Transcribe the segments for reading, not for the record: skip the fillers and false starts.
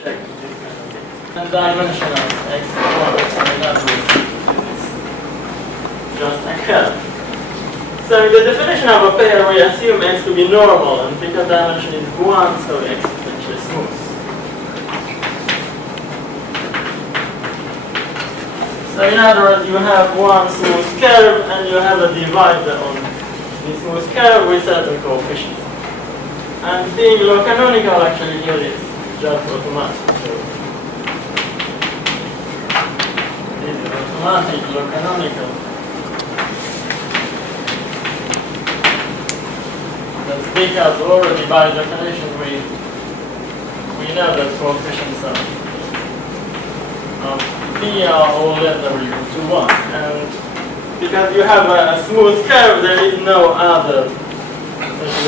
check this kind of thing. And dimension of x1, and that will just a curve. So in the definition of a pair, we assume x to be normal, and because dimension is 1, so x is actually smooth. So in other words, you have one smooth curve, and you have a divisor on this smooth curve with certain coefficients. And being low canonical actually here is just automatic. So this is automatic low canonical. That's because already by definition we know that coefficients of B are all less than or equal to 1. And because you have a smooth curve, there is no other.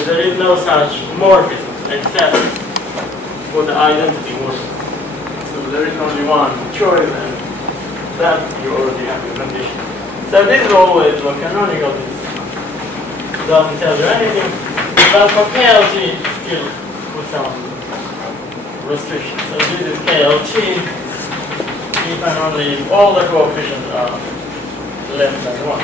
There is no such morphism except for the identity morphism. So there is only one choice, and that you already have the condition. So this is always low canonical. This doesn't tell you anything. But for KLT, still with some restrictions. So this is KLT if and only if all the coefficients are less than 1.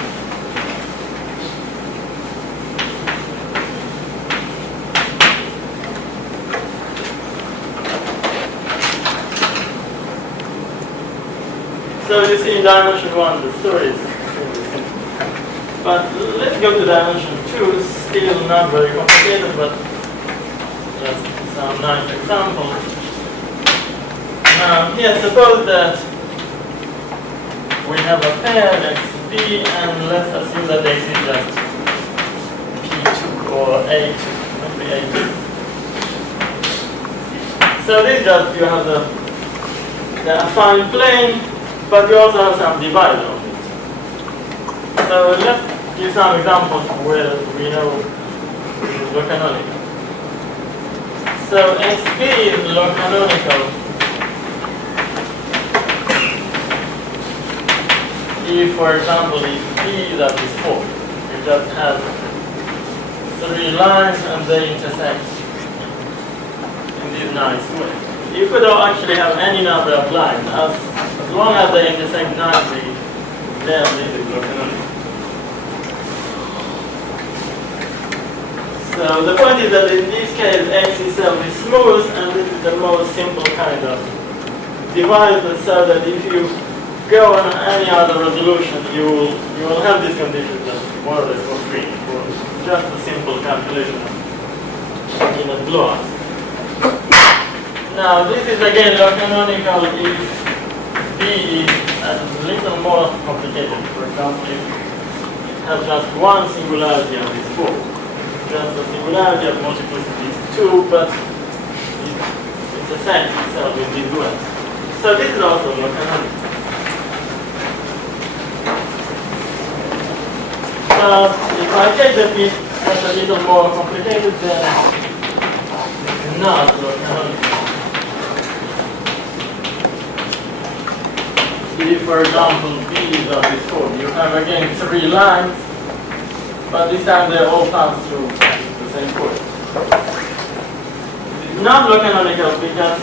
So you see in dimension 1 the story is really simple. But let's go to dimension 2, still not very complicated, but just some nice examples. Now here suppose that we have a pair xb, and let's assume that x is just p2 or a2, not the a2. So this just you have the affine plane, but you also have some divisor on it. So let's give some examples where we know low canonical. So xb is low canonical if, for example, if b that is 4. You just have 3 lines and they intersect in this nice way. You could actually have any number of lines. As long as they intersect nicely, then this is low canonical. So the point is that in this case, x itself is smooth, and this is the most simple kind of divisor, so that if you go on any other resolution, you will have this condition just more or less for free, for just a simple calculation in a blowout. Now this is again low canonical if B is a little more complicated. For example, if it has just one singularity on this form. Just the singularity of multiplicity is 2, but it intersects itself in this way. So this is also low canonical. But if I take the bit that's a little more complicated, then it's not low canonical. If, for example, B is of this form, you have again 3 lines, but this time they all pass through the same point. It's not low canonical because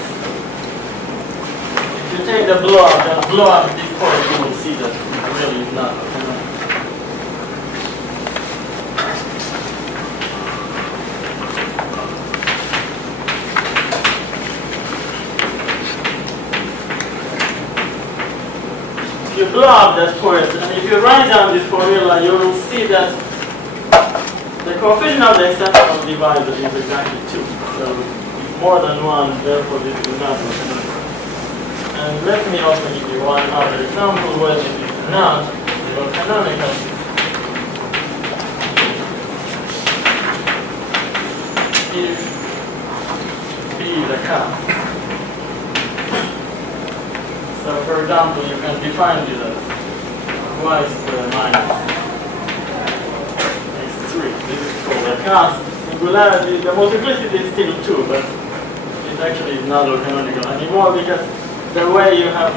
if you take the blow-up and blow up this point, you will see that it really is not low canonical. If you blow up that point, and if you write down this formula, you will see that the coefficient of the exceptional divisor is exactly 2. So it's more than 1, therefore this is not low canonical. And let me also give you one other example where this is not low canonical. If B is a cast. So for example, you can define this as y squared minus x3. This is called a cast. Singularity, the multiplicity is still 2, but it actually is not low canonical anymore because the way you have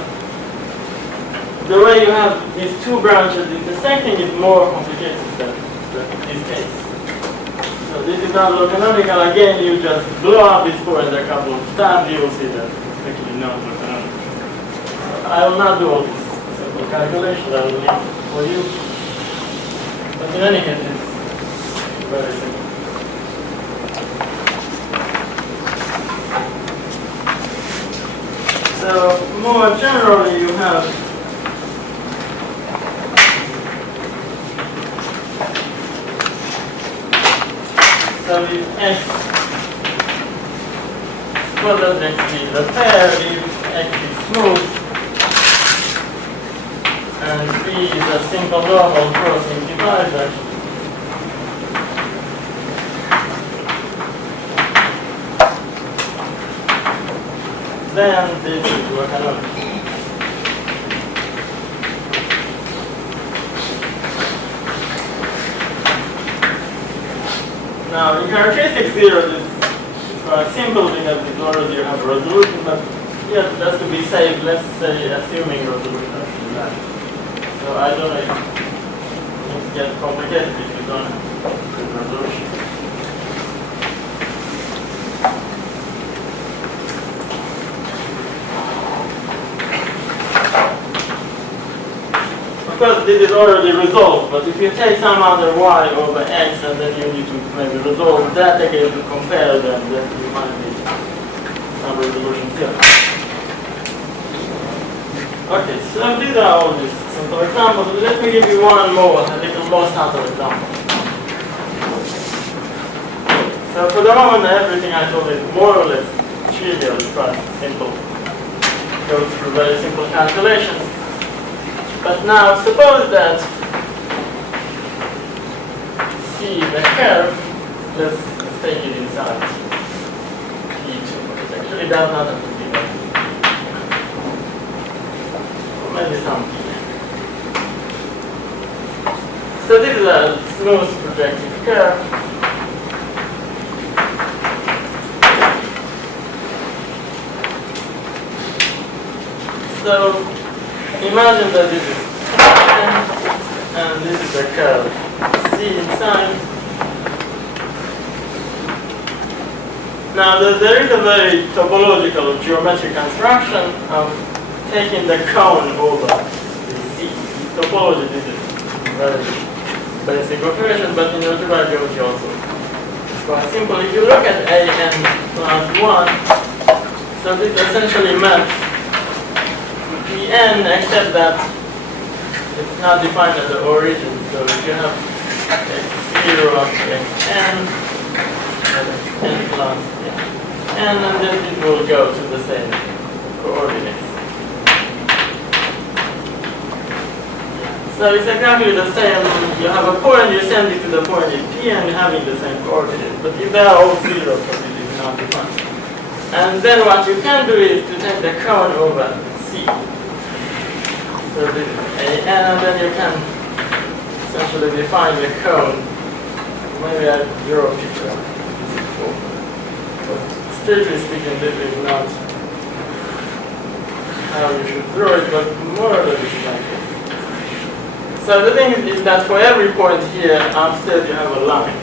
these 2 branches intersecting is more complicated than this case. So this is not low canonical. Again, you just blow up this point a couple of times, you will see that actually known for canonical. I will not do all these simple calculations, I will leave it for you. But in any case, it's very simple. So, more generally, you have so if x what does x be? The pair if x is smooth and p is a simple normal crossing divisor, then this is a canonical. Now, in characteristic theory, it's quite simple because it already you have a resolution, but yeah, just to be safe, let's say assuming resolution actually that. So I don't know if it gets complicated if you don't have good resolution. Of course, this is already resolved, but if you take some other y over x and then you need to maybe resolve that again to compare them, then you might need some resolutions here. Okay, so these are all these simple examples. Let me give you one more, a little more subtle example. So for the moment, everything I told is more or less trivial, it's quite simple. Go through very simple calculations. But now, suppose that C, the curve, let's take it inside P2. It actually does not have to be that. Or maybe some P. So this is a smooth projective curve. So imagine that this is and this is a curve C inside. Now there is a very topological geometric construction of taking the cone over the C. Topology, this is very basic operation, but in algebra geometry also it's quite simple. If you look at an plus 1, so this essentially maps Pn, except that it's not defined at the origin. So if you have x0 of xn, xn plus n, and then it will go to the same coordinates. So it's exactly the same. You have a point, you send it to the point in P, and you're having the same coordinates. But if they are all 0, so it is not defined. And then what you can do is to take the cone over C. So this is and then you can essentially define the cone. Maybe I draw a picture. But strictly speaking, this is not how you should draw it, but more or less it's like this. So the thing is that for every point here, upstairs you have a line.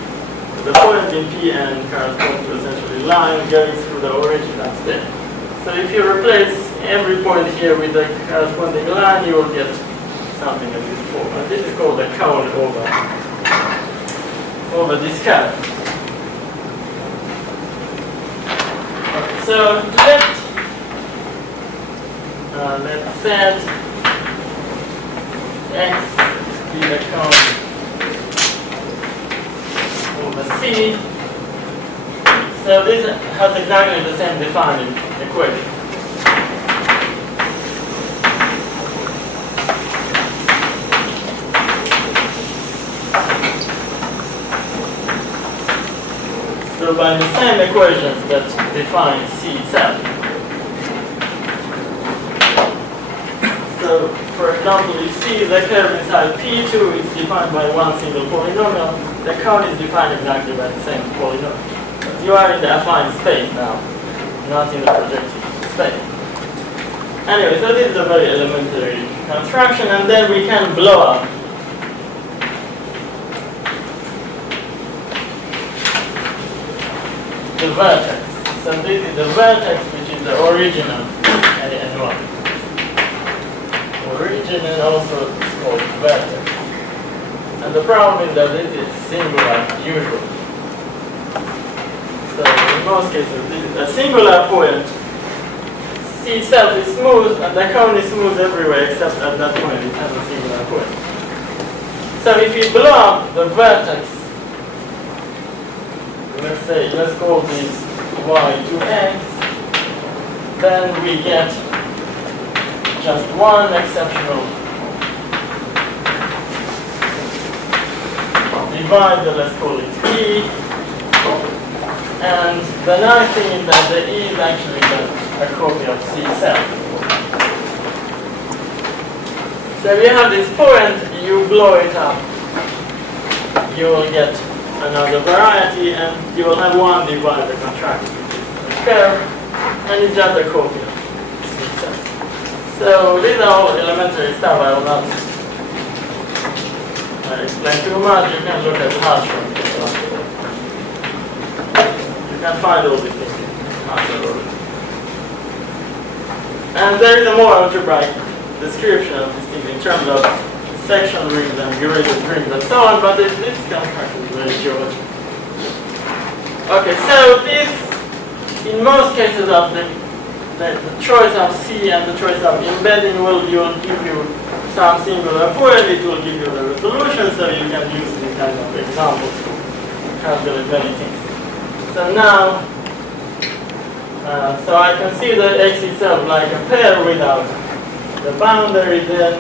The point in Pn corresponds to essentially line going through the origin upstairs. So if you replace every point here with the corresponding line, you will get something of this form. And this is called a cone over this curve. Okay, so let's set x be the cone over C. So this has exactly the same defining equation. So by the same equations that define C itself. So for example, you see the curve inside P2 is defined by one single polynomial. The cone is defined exactly by the same polynomial. But you are in the affine space now, not in the projective space. Anyway, so this is a very elementary construction, and then we can blow up the vertex. So this is the vertex, which is the origin of and 1. Origin and also is called vertex. And the problem is that this is singular usually. So in most cases, this is a singular point. C itself is smooth, and the cone is smooth everywhere except at that point it has a singular point. So if we blow up the vertex, let's call this y2x, then we get just one exceptional divisor, let's call it E. And the nice thing is that the E is actually just a copy of C itself. So if you have this point, you blow it up, you will get another variety, and you will have one divisor contracted with a curve, and it's just a copy of C itself. So these are all elementary stuff. I will not explain too much. You can look at hash function. You can find all these things in hash already. And there is a more algebraic description of these things in terms of section rings and graded rings and so on, but this construction is very short. Okay, so this, in most cases of the choice of C and the choice of embedding will give you some singular point, it will give you the resolution, so you can use these kind of examples to calculate many things. So now, so I consider X itself like a pair without the boundary. Then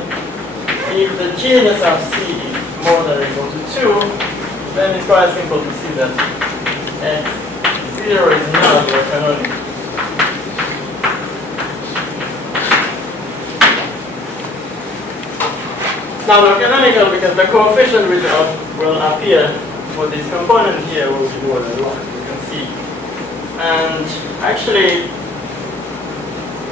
if the genus of C is more than or equal to 2, then it's quite simple to see that X0 is not the canonical. Now the canonical because the coefficient which will appear for this component here will be more than 1, you can see. And actually,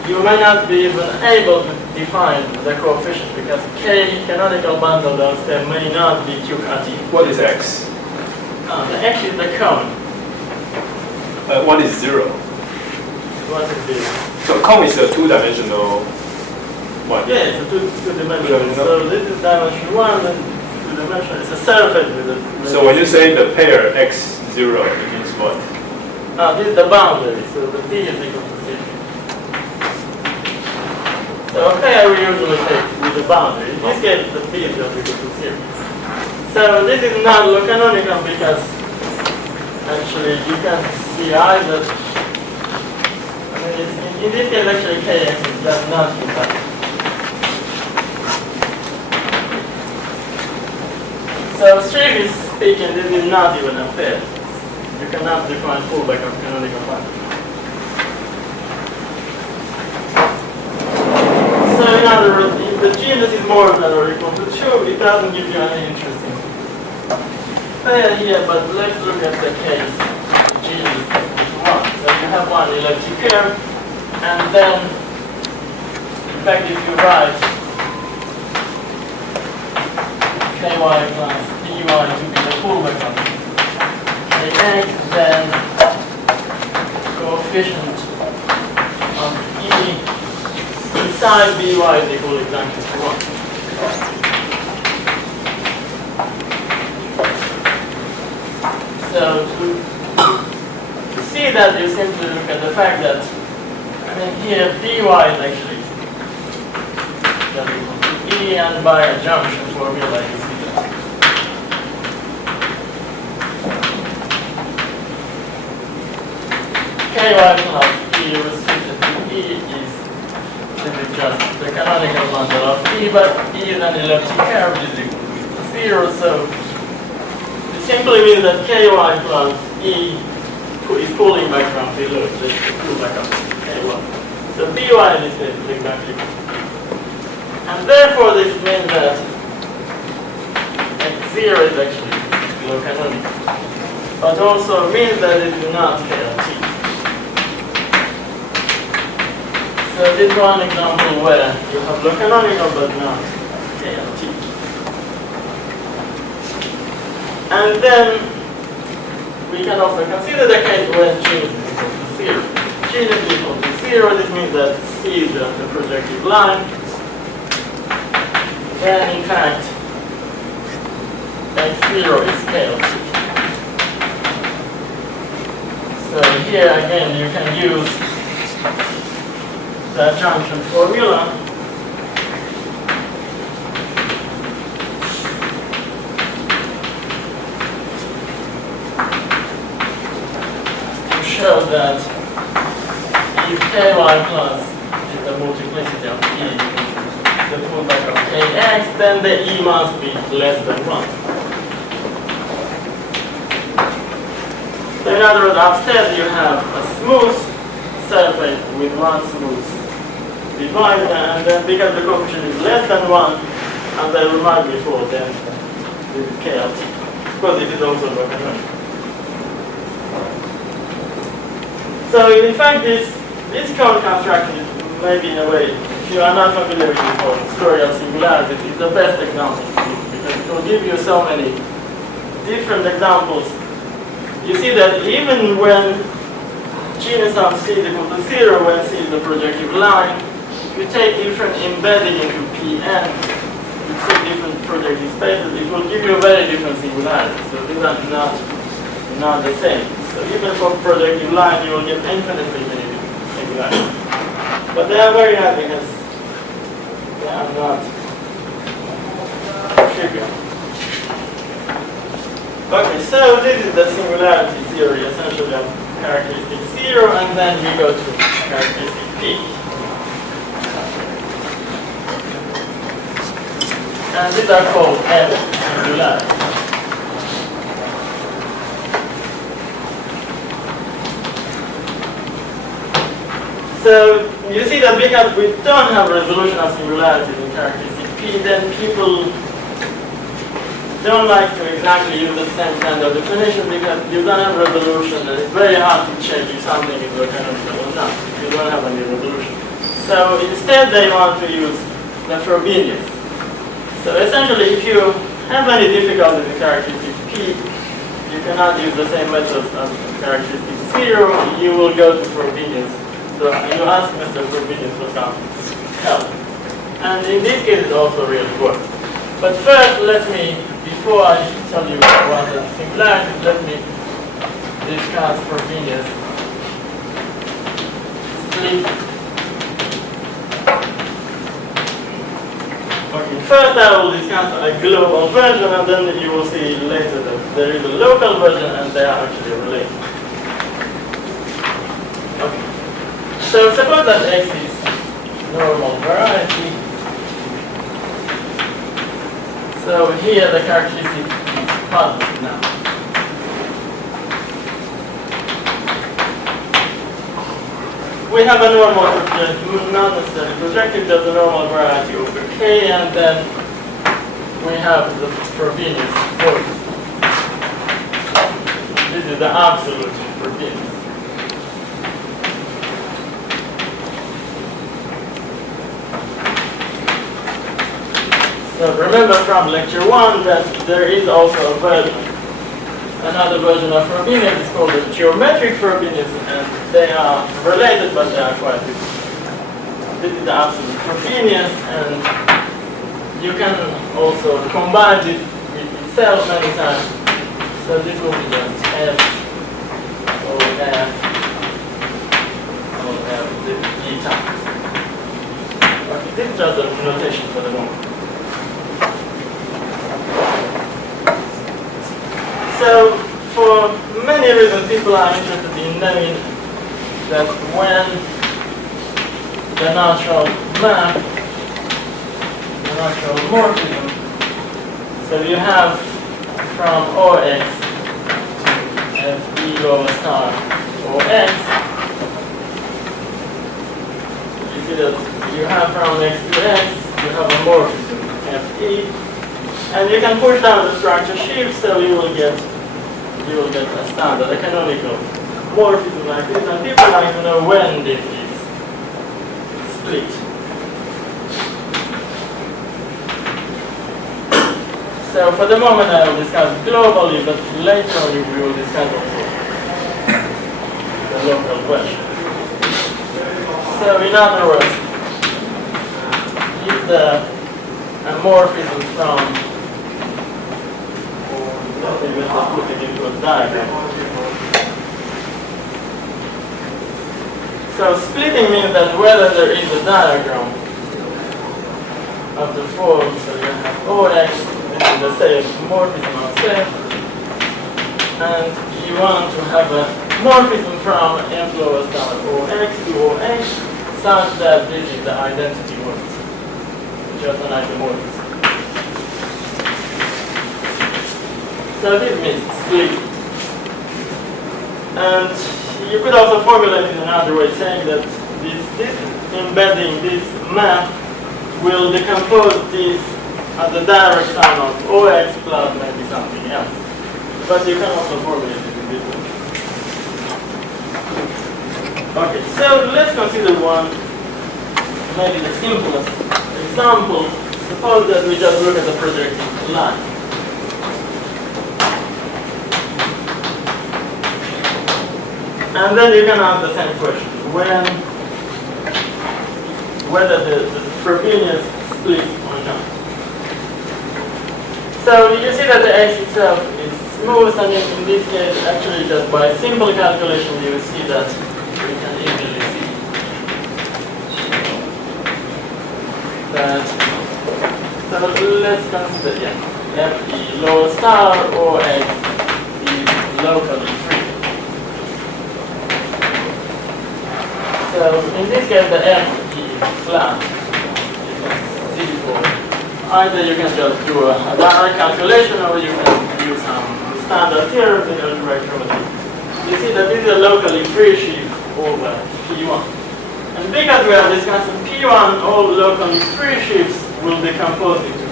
you may not be even able to define the coefficient because K canonical bundle downstairs may not be Q-Cartesian. What is X? The X is the cone. What is 0? What is this? So cone is a two-dimensional one. Yeah, it's a two-dimensional. So this is dimension 1 and two-dimensional. It's a surface with a... So when you say the pair X0, it means what? This is the boundary, so the P is equal to 0. So a pair we usually take with the boundary. In this case, the P is just equal to 0. So this is not canonical because actually you can see either. I mean, in this case, actually Kx is just not compatible. So strictly speaking, this is not even a pair. You cannot define fullback of canonical function. So in other words, if the genus is more than or equal to 2, it doesn't give you any interesting pair here, but let's look at the case genus is 1. So you have one elliptic curve, and then, in fact, if you write ky plus py to be the fullback function, Kx, then coefficient of E inside By is equal exactly to 1. So to see that, you simply look at the fact that, I mean, here By is actually just equal to E, and by a junction formula you see that. Ky plus P restricted to E is just the canonical bundle of E, but E is an elliptic curve is equal to 0, so it simply means that Ky plus E is pulling back from below, so it's the pullback of Ky. So By in this case is exactly equal. And therefore this means that X0 is actually low canonical, but also means that it is not KLT. So this is one example where you have low canonical but not KLT. And then we can also consider the case when genus is equal to 0. Genus is equal to 0, 0, this means that C is just a projective line. Then in fact, x0 is scale C. So here again you can use the adjoint formula to show that if ky plus is the multiplicity of E, the fullback of kx, then the E must be less than 1. So in other words, upstairs you have a smooth surface with one smooth divisor, and then because the coefficient is less than 1, as I remarked before, then this is KLT. Of course, it is also local. So in fact, this cone construction, maybe in a way, if you are not familiar with the whole story of singularities, is the best example because it will give you so many different examples. You see that even when genus of C is equal to 0, when C is the projective line, if you take different embedding into Pn, you take different projective spaces, it will give you very different singularities. So these are not the same. So even for projective line, you will get infinitely many different singularities. But they are very nice because they are not trivial. Okay, so this is the singularity theory, essentially of characteristic 0, and then we go to characteristic P. And these are called F-singularities. So you see that because we don't have resolution of singularities in characteristic P, then people don't like to exactly use the same kind of definition because you don't have resolution and it's very hard to check if something is canonical or not if you don't have any resolution. So instead they want to use the frobenius. So essentially if you have any difficulties in characteristic P, you cannot use the same methods as characteristic 0, you will go to frobenius. So you ask Mr. Frobenius for some help. And in this case it also really works. But first let me, before I tell you about the singularities, let me discuss Frobenius split. Okay, first I will discuss a global version, and then you will see later that there is a local version and they are actually related. Okay. So suppose that X is normal variety. So here the characteristic is positive now. We have a normal, not necessarily projective, there's a normal variety over K, and then we have the Frobenius force. This is the absolute Frobenius. So remember from lecture 1 that there is also a version. Another version of Frobenius is called the geometric Frobenius, and they are related but they are quite different. This is the absolute Frobenius, and you can also combine it with itself many times. So this will be just F O F O F E times. Okay, this is just a notation for the moment. So, for many reasons, people are interested in knowing that when the natural map, the natural morphism, so you have from OX to FE over star OX, you see that you have from X to X, you have a morphism FE, and you can push down the structure shift, so you will get a standard, a canonical morphism like this, and people like to know when this is split. So for the moment I will discuss globally, but later on we will discuss also the local version. So in other words, if the morphism from, let me just put it into a diagram. So splitting means that whether there is a diagram of the form, so you have OX, this is the same morphism of set, and you want to have a morphism from F lower star OX to OX such that this is the identity morphism, just an isomorphism. So this means split. And you could also formulate it another way, saying that this embedding, this map, will decompose this as the direct sum of OX plus maybe something else. But you can also formulate it in this way. Okay, so let's consider one, maybe the simplest example. Suppose that we just look at the projected line. And then you can ask the same question, whether the Frobenius split or not. So you see that the X itself is smooth, and in this case, actually just by simple calculation, you will see that we can easily see that. So let's consider, F E lower star or X is locally free. So in this case, the F is flat. You can see for either you can just do a direct calculation, or you can use some standard theorems in algebraic geometry. You see that this is a locally free sheaf over P1. And because we are discussing P1, all locally free sheaves will decompose into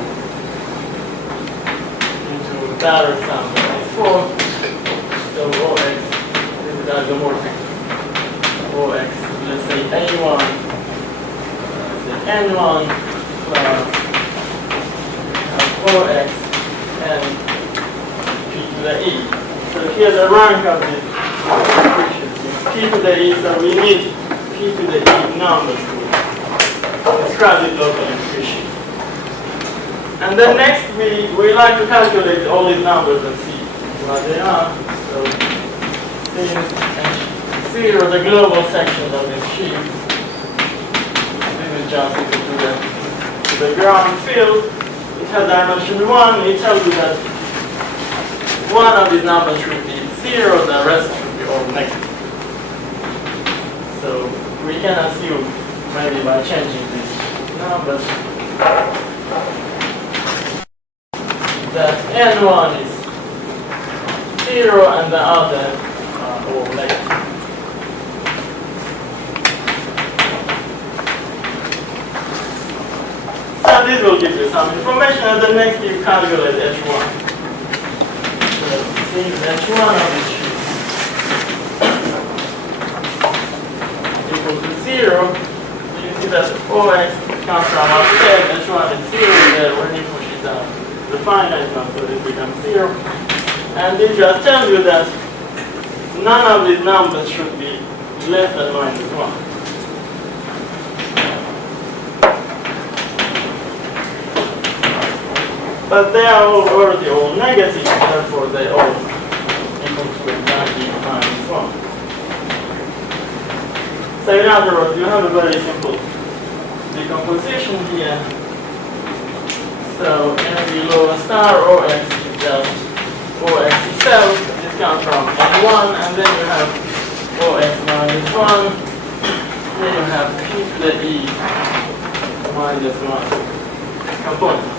direct sum of S4. So OX, this is isomorphic. OX, let's say A1, let's say N1 plus OX and P to the E. So here's the rank of the equations. P to the E, so we need P to the E numbers to describe the local equation. And then next we like to calculate all these numbers and see what they are. So since H0, the global section of this sheet, this is just equal to the ground field. It has dimension 1. It tells you that one of these numbers should be 0, the rest should be all negative. So we can assume, maybe by changing these numbers, that N1 is 0 and the other are all negative. So this will give you some information, and then next you calculate H1. So since H1 of this sheet equal to 0, you see that OX comes from outside, H1 is 0 there when you push it down. The finite number, so it becomes 0. And it just tells you that none of these numbers should be less than -1. But they are already all negative, therefore they all equal to exactly -1. So in other words, you have a very simple decomposition here. So energy lower star OX is just OX itself. This comes from N1, and then you have OX -1. Then you have P to the E -1 component.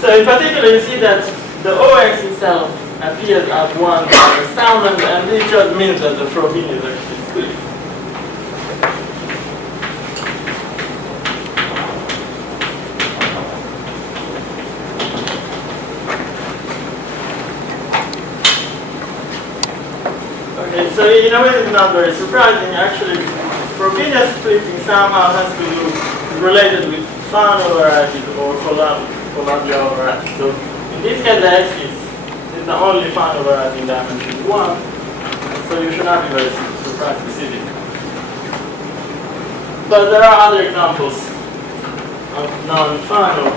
So in particular, you see that the OX itself appears as 1 by the sum, and this just means that the Frobenius is actually split. So in a way it's not very surprising. Actually, Frobenius splitting somehow has to do related with final varieties or Cauchy varieties. So in this case, the X is the only final variety in dimension 1. So you should not be very surprised to see this. But there are other examples of non-final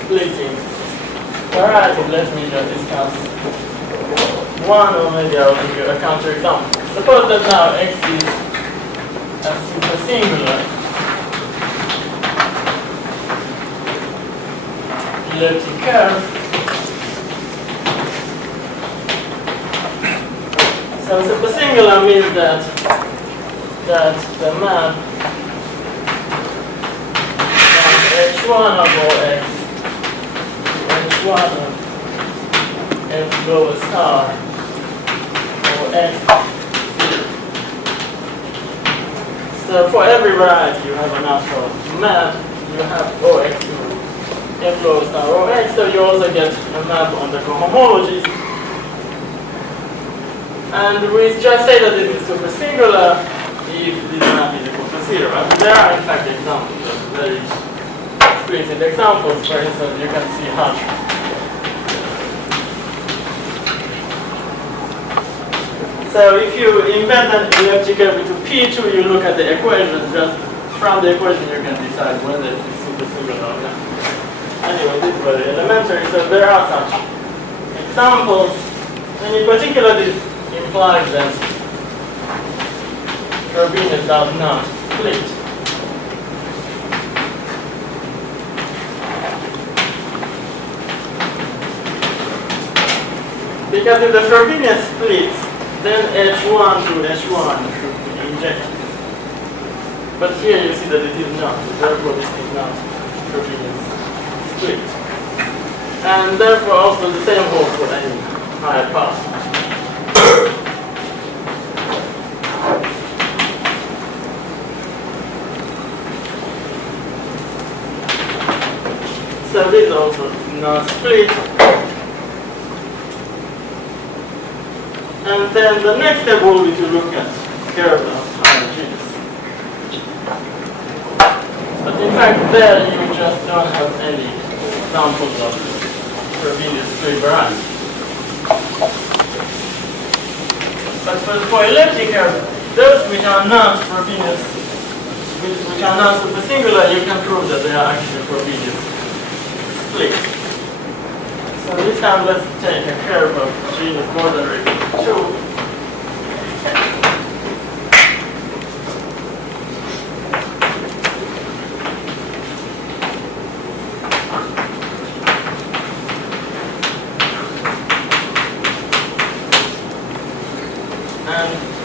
splitting varieties. Let me just discuss one, or maybe I'll give you a counterexample. Suppose that now x is a supersingular elliptic curve. So supersingular means that the map from h1 of OX to h1 of f lower star OX. So for every variety you have a natural map, you have OX to f lower star OX, so you also get a map on the cohomologies. And we just say that this is supersingular if this map is equal to 0. And there are in fact examples, very explicit examples. For instance, you can see Hutch. So if you embed an elliptic curve into P2, you look at the equations. Just from the equation you can decide whether it is supersingular or not. Anyway, this is very elementary, so there are such examples. And in particular, this implies that Frobenius does not split. Because if the Frobenius splits, then H1 to H1 should be injected. But here you see that it is not, therefore this is not Frobenius split. And therefore also the same holds for any higher path. So this is also not split. And then the next step will be to look at curves of higher genus. But in fact there you just don't have any examples of Frobenius split variety. But for elliptic curves, those which are not Frobenius, which are not supersingular, you can prove that they are actually Frobenius split. So this time let's take a curve of genus more than or equal to 2.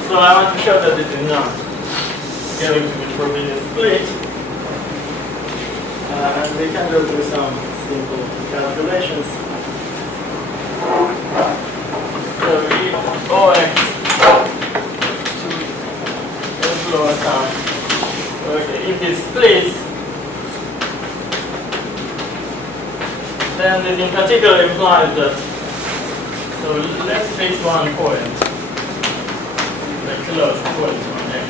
So I want to show that this is not going to be Frobenius split. And we can go through some simple calculations. So if OX to f lower star, okay, if it splits, then this in particular implies that, so let's fix one point. Close point on X.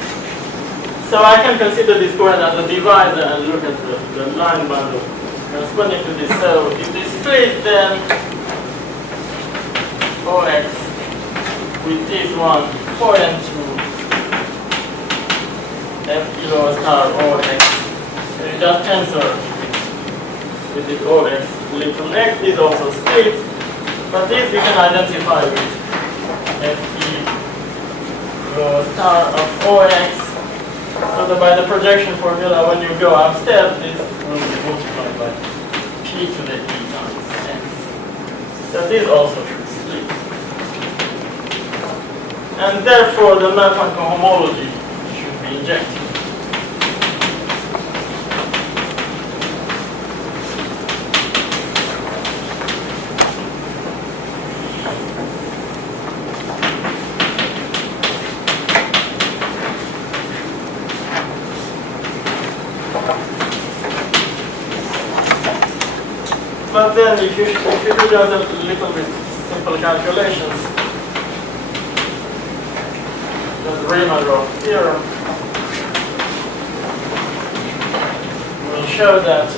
So I can consider this point as a divisor and look at the line bundle corresponding to this. So if this split, then OX with this one point to F lower star OX. So you just tensor with this OX little x. This also splits, but this we can identify with FE lower star of OX, so that by the projection formula, when you go up step, this will be multiplied by P to the E times X. So this also should split. And therefore, the map on cohomology should be injected. But then if you do just a little bit simple calculations, the Riemann-Roch theorem will show that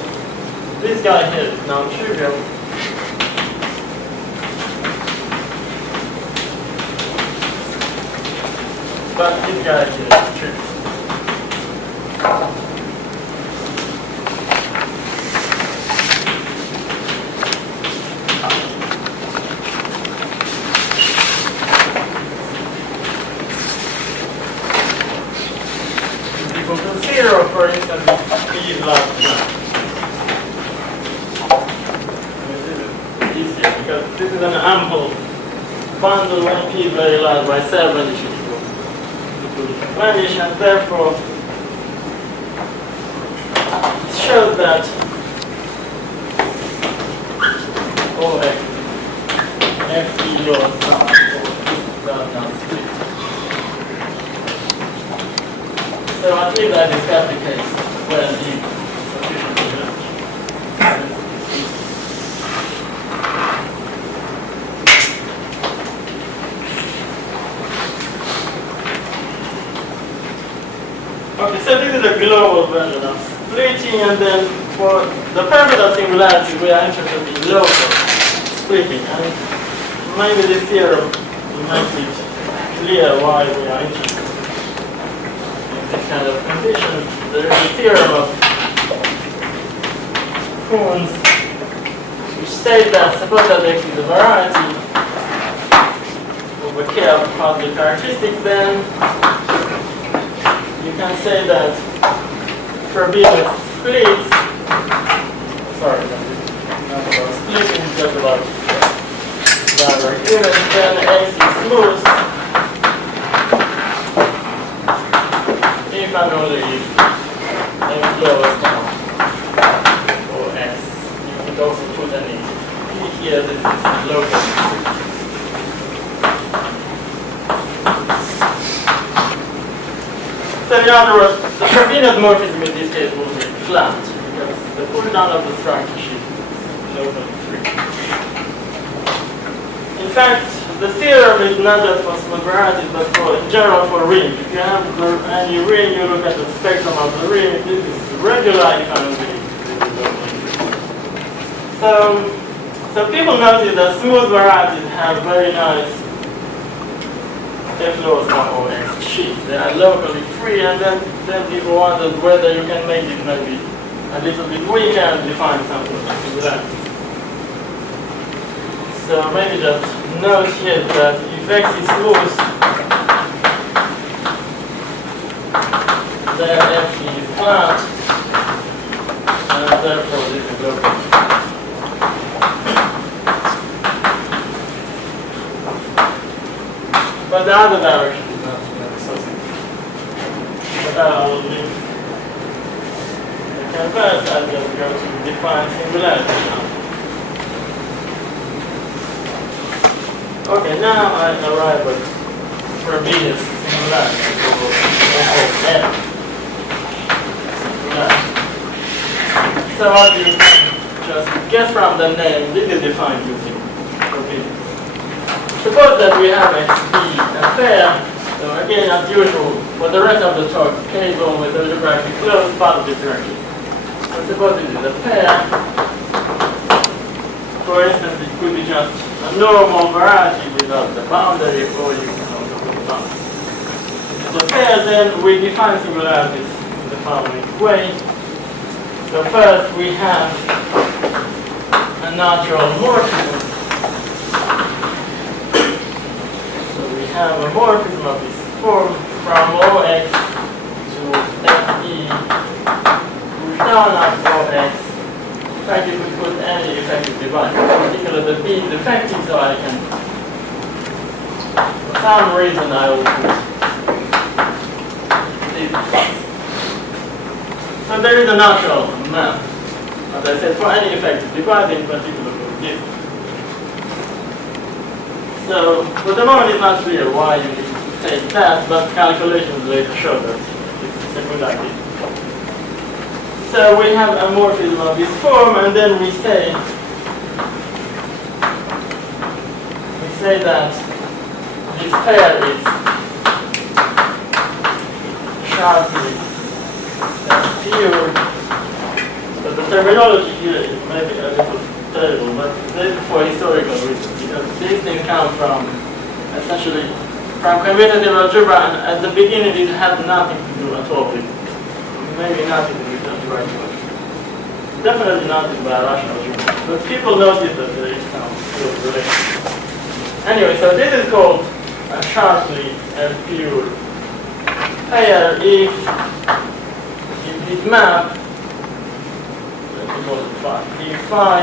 this guy here is non-trivial. But this guy here is trivial. zero, for instance, if P is large enough. This is easier because this is an ample bundle when P is very large by 7, it should go to vanish, and therefore it shows that OX FP loss does not split. So at least that is the case when the sufficiently large. Okay, so this is a global version of splitting, and then for the purpose of singularity, we are interested in local splitting. And maybe this theorem will make it clear why we are interested in this kind of condition. There is a theorem of Kuhn's which states that suppose that X is a variety over K of positive characteristics, then you can say that for being splits, sorry, not about splitting, it's just about direct units, then X is smooth if and only if X lowers down or S. You could also put any P here that is local. So in other words, the freeness morphism in this case will be flat because the pull down of the structure sheet is locally free. In fact, the theorem is not just for smooth varieties, but for in general for rings. If you have any ring, you look at the spectrum of the ring. This is regular economy. So people notice that smooth varieties have very nice F lower sum X sheets. They are locally free, and then people wonder whether you can make it maybe a little bit weaker and define something like that. So maybe just note here that if X is smooth, then F is flat, and therefore this is local. But the other direction is not so simple. But I will leave the canvas. I'll just go to define singularity now. Okay, now I arrive at Frobenius singularity for F. So as you can just guess from the name, this is defined using Frobenius. Suppose that we have a B and pair, so again as usual, for the rest of the talk, K is always algebraically closed, positive direction. So suppose this is a pair. For instance, it could be just a normal variety without the boundary, or you can also put the boundary. If it's a pair, then we define singularities in the following way. So first we have a natural morphism. Have a morphism of this form from OX to FE, push down up OX. In fact, you could put any effective divisor, particularly the B is effective, so I can, for some reason, I will put this plus. So there is a natural map, as I said, for any effective divisor, in particular for this. So, for the moment it's not clear why you need to take that, but calculations later show that it's a good idea. So we have a morphism of this form, and then we say that this pair is sharply pure. But the terminology here is maybe a little terrible, but this is for historical reasons, because these things come from essentially from commutative algebra, and at the beginning it had nothing to do at all with, maybe nothing to do with algebraic algebra. Definitely not with birational algebra, but people notice that there is some close relation. Anyway, so this is called a sharply and pure pair if this map, let me call it phi. If phi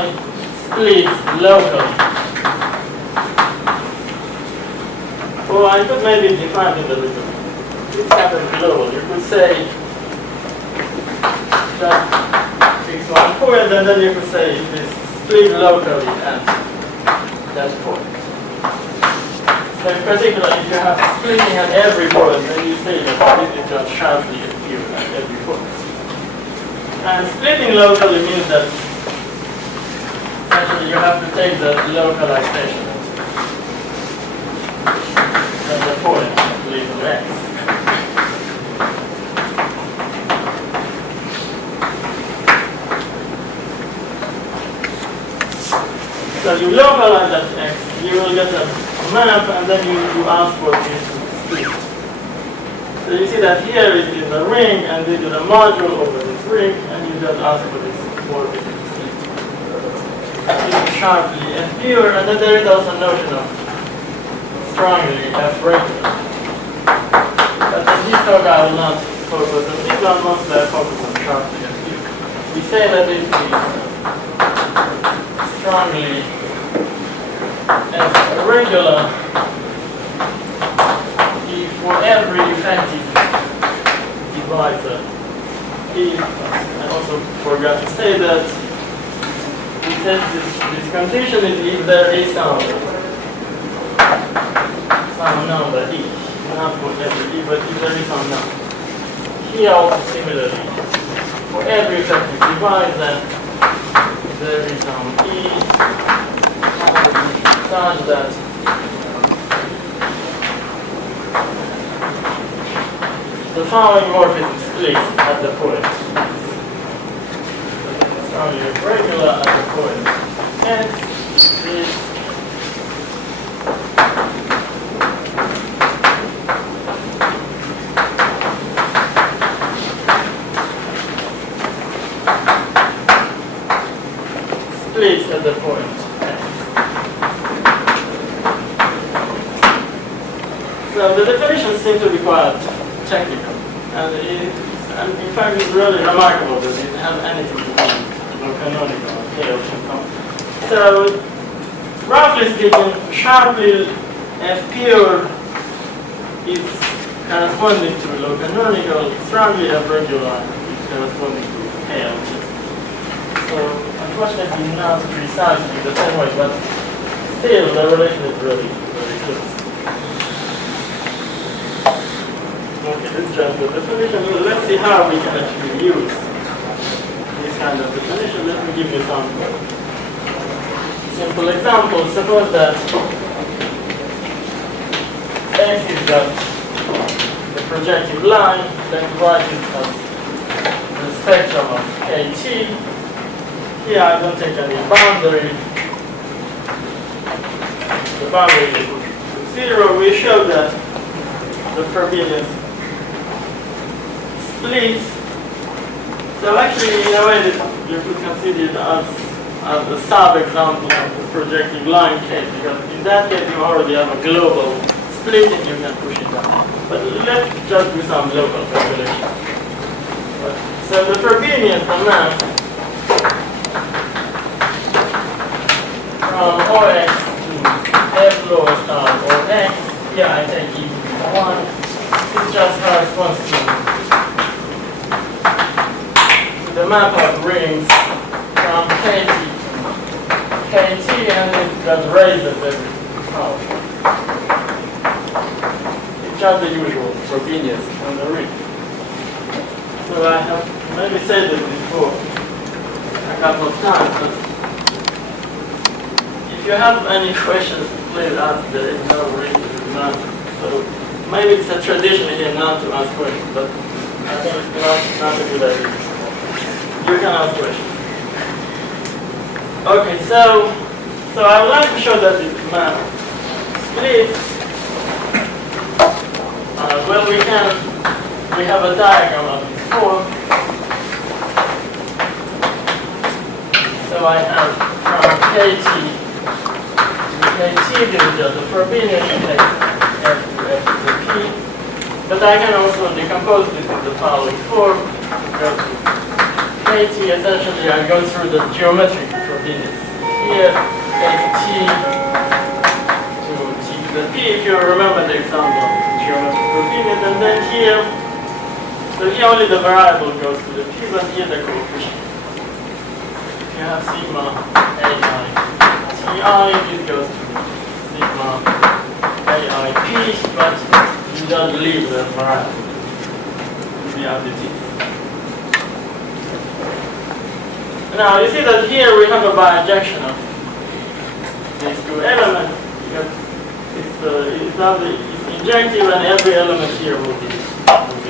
splits locally, or I could maybe define it a little bit. It's kind of global. You could say that fix one point, and then you could say it is split locally at that point. So in particular, if you have splitting at every point, then you say that this is just sharply acute at every point. And splitting locally means that actually you have to take the localization at the point label x. So you localize that x, you will get a map, and then you ask for this split. So you see that here it is a ring, and this is a module over this ring, and you just ask for this morphism split. It is sharply and pure, and then there is also a notion of strongly F regular. But in this talk I will not focus on this one, mostly I focus on sharply and pure. We say that it is strongly F regular if for every effective divisor I also forgot to say that we said this condition is if there is some number e, not for every e, but if there is some number. Here also similarly, for every effective divisor there is some e such that the following morphism splits at the point. Strongly regular at the point. X is splits at the point. So the definitions seem to be quite technical, and in fact it's really remarkable that it has anything to do with canonical or theorem. So roughly speaking, sharply F pure is corresponding to low canonical, strongly F regular is corresponding to KLT. So unfortunately not precisely the same way, but still the relation is really close. Okay, this is just the definition. Well, let's see how we can actually use this kind of definition. Let me give you some simple examples. Suppose that x is just the projective line, let's write it as the spectrum of kt. Here I don't take any boundary. The boundary is 0. We show that the Frobenius splits. So actually, in a way, that you could consider it as a sub-example of the projective line case, because in that case you already have a global split and you can push it down. But let's just do some local calculation. So the Frobenius map from OX to F lower star or X, here I take e to the 1, it just corresponds to the map of rings from kt to kt, and it just raises every power. It's just the usual Frobenius on the ring. So I have maybe said this before a couple of times, but if you have any questions, please ask. There is no reason to not. So maybe it's a tradition here not to ask questions, but I think it's not a good idea. You can ask questions. Okay, so I would like to show that this map splits. Well, we have a diagram of this form. So I have from kt to kt, this is just the Frobenius, F to F to the P. But I can also decompose this in the following form. go to kt, essentially I go through the geometric freeness. Here, kt to t to the p, if you remember the example of geometric freeness, and then here, so here only the variable goes to the p, but here the coefficient. You have sigma ai ti, this goes to sigma ai p, but you don't leave the variable. The additive. Now you see that here we have a bijection of these two elements because it's injective, and every element here will be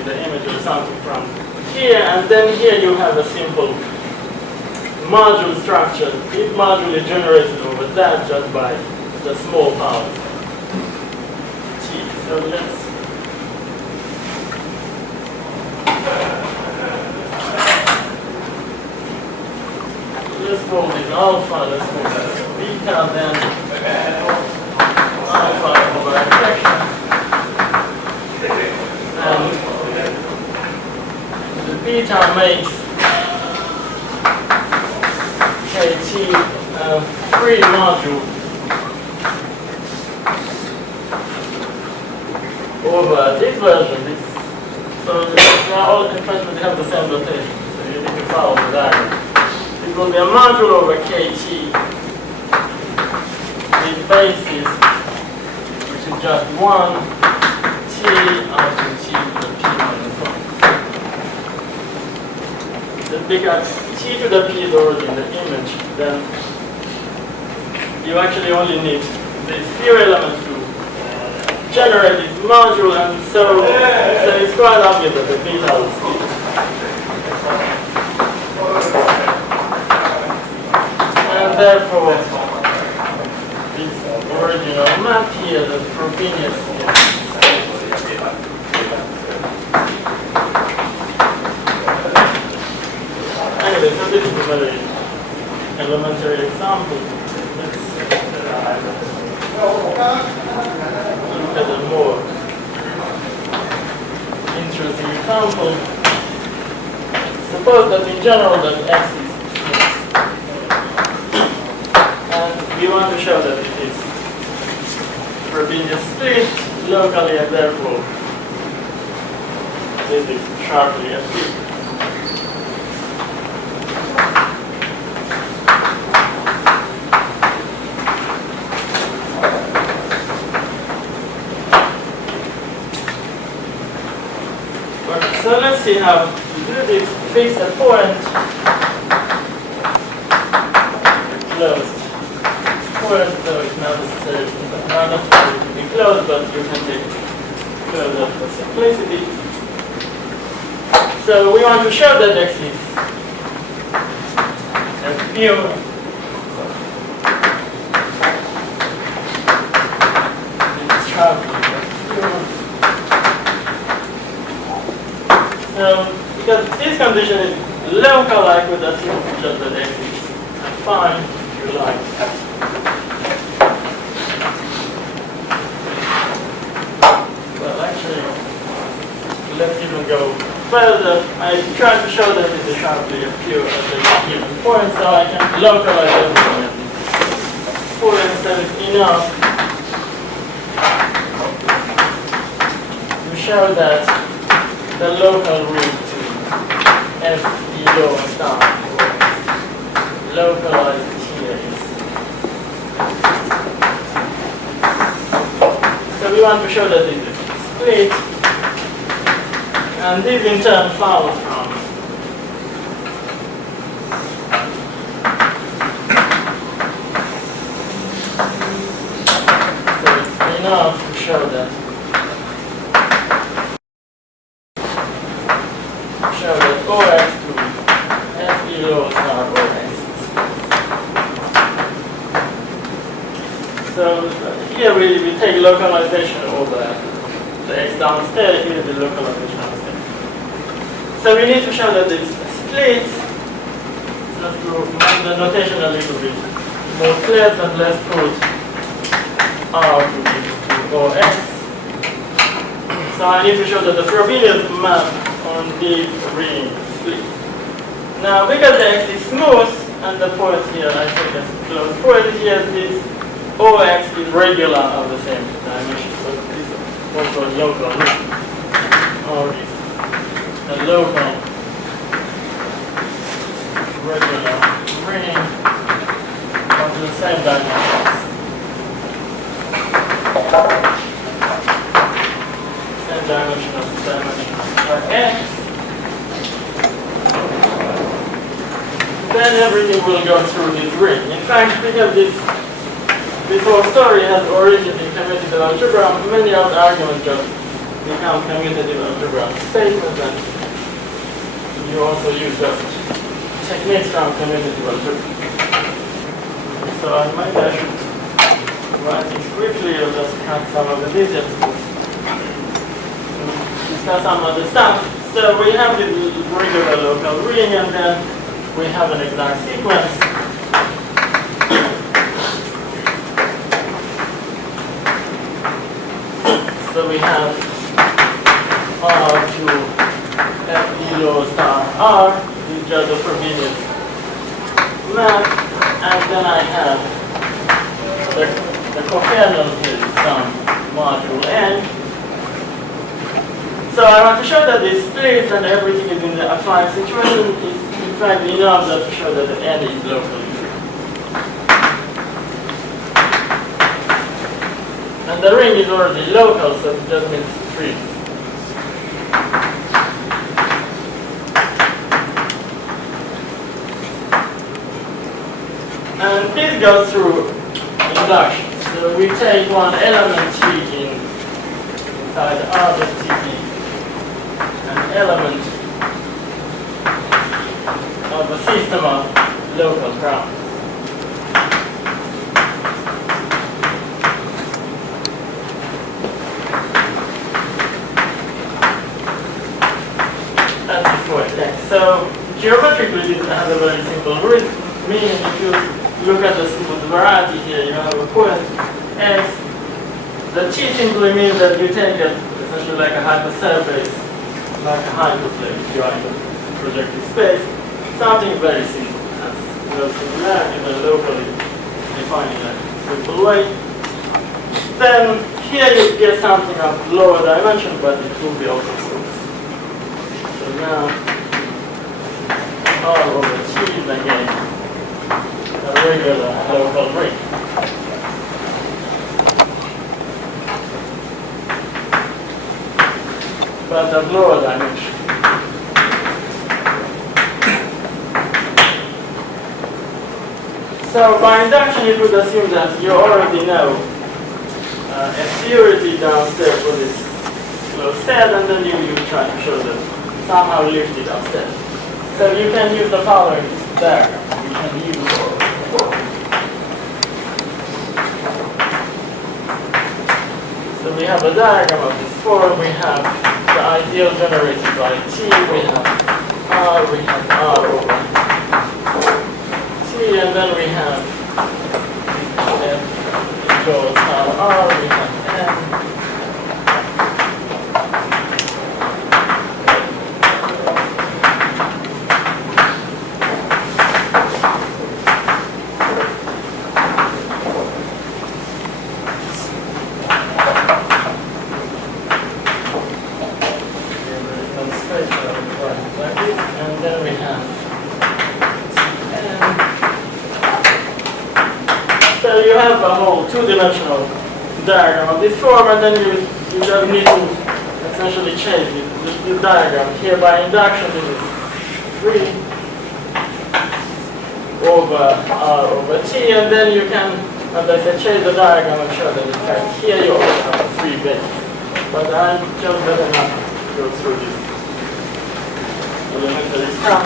the image or something from here, and then here you have a simple module structure. This module is generated over that just by the small power t. So let's call this alpha, let's call this beta, then alpha over injection. And the beta makes kt a free module over this version. So all expressions have the same notation, so you need to follow the diagram. It will be a module over kt with basis, which is just 1 t up to t to the p minus 1. Because t to the p is already in the image, then you actually only need these few elements to generate this module, and so it's quite obvious that the beta will split. And therefore, this original map here, the freeness, anyway, so this is a very elementary example. Let's look at a more interesting example. Suppose that in general that x is we want to show that it is freeness split locally, and therefore this is sharply split. So let's see how to do this. Fix a point closed. So it's not necessary to be closed, but you can take closed up for simplicity. So we want to show that x is pure. It's sharply pure. So because this condition is local, I could assume just that x is fine, if you like. Let's even go further. I try to show that it is sharply pure at a given point, so I can localize everything at this point, so it's enough to show that the local root to f e low star localized here is. So we want to show that it is split. And this in turn follows from so it's enough to show that OX to F below star OX. So here we take localization over the x downstairs, here the localization downstairs. So we need to show that it's split. Let's do the notation a little bit more clear, and let's put R to be to OX. So I need to show that the freeness map on these rings split. Now, because the x is smooth, and the point here, I think that's the closed point here, this OX is regular of the same dimension. So this is also a local ring. Or is a local regular ring of the same dimensions. Same dimension of the dimension by x. Then everything will go through this ring. In fact, because this whole story has origin in commutative algebra, many of the arguments just become commutative algebra statements, and you also use those techniques from commutative algebra. So maybe I should write things quickly or just cut some of the details to discuss some of the stuff. So we have this regular local ring, and then we have an exact sequence. So we have R to F below star R, this is just the Frobenius map, and then I have the cokernel here is some module N. So I want to show that this splits and everything is in the affine situation. It's in fact enough just to show that the N is locally free. And the ring is already local, so it just means free. And this goes through induction. So we take one element T inside R of TP, an element of a system of local grounds. That's the point X. So geometrically this has a very simple meaning. If you look at the smooth variety here, you have a point X. The T simply means that you take it essentially like a hypersurface, like a hyperplane, if you are in the projective space. Something very simple, as no similarity, but locally defined in a simple way. Then here you get something of lower dimension, but it will be also smooth. So now R over T is again a regular local ring. But of lower dimension. So by induction, you could assume that you already know a theory downstairs for this closed set, and then you try to show that somehow lift it downstairs. So you can use the following diagram. You can use so we have a diagram of this form. We have the ideal generated by T. We have R. We have R over and then we have F equals R, we have N. And then we have So you have a whole two-dimensional diagram of this form, and then you just need to essentially change the diagram. Here by induction, this is 3 over R over T, and then you can, as I said, change the diagram and show that in fact here you also have 3 bits. But I'm just better not go through this elementary stuff.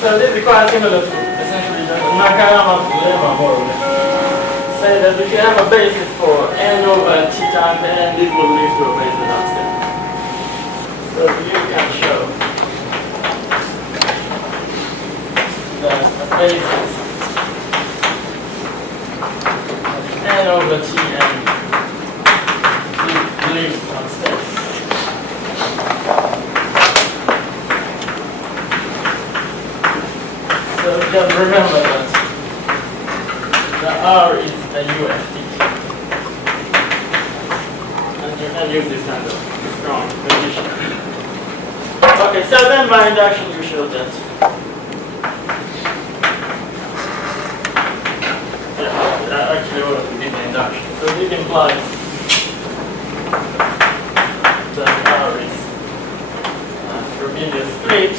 So this is quite similar to essentially the Nakayama's lemma, more or less. Say that if you have a basis for n over t times n, this will lead to a basis downstairs. So you can show that a basis of n over t n leads downstairs. just remember that the R is a UFT. And you can use this kind of strong condition. Okay, so then by induction you show that. Yeah, actually already did the induction. So this implies that R is a Frobenius split.